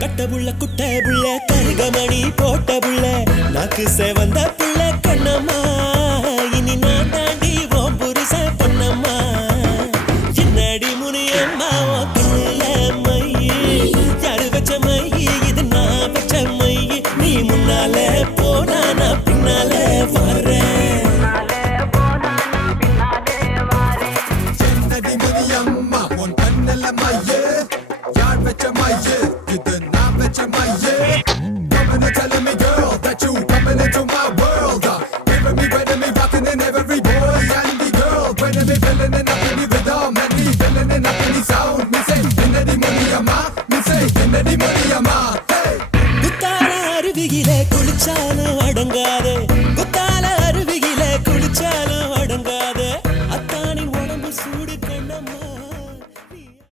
கட்ட புள்ள குட்ட புள்ள கருகமணி போட்ட புள்ள நாக்கு சேவந்த புள்ள கண்ணம்மா இனி நான் தாண்டி ஓம் புருஷ பொன்னம்மா என்னடி முனியம்மா ஓ கண்ணுல மையி யாரு வச்ச மையி இது நான் வச்ச மையி நீ முன்னால போனா நான் பின்னால வரேன் என்னடி முனியம்மா உன் கண்ணல மையே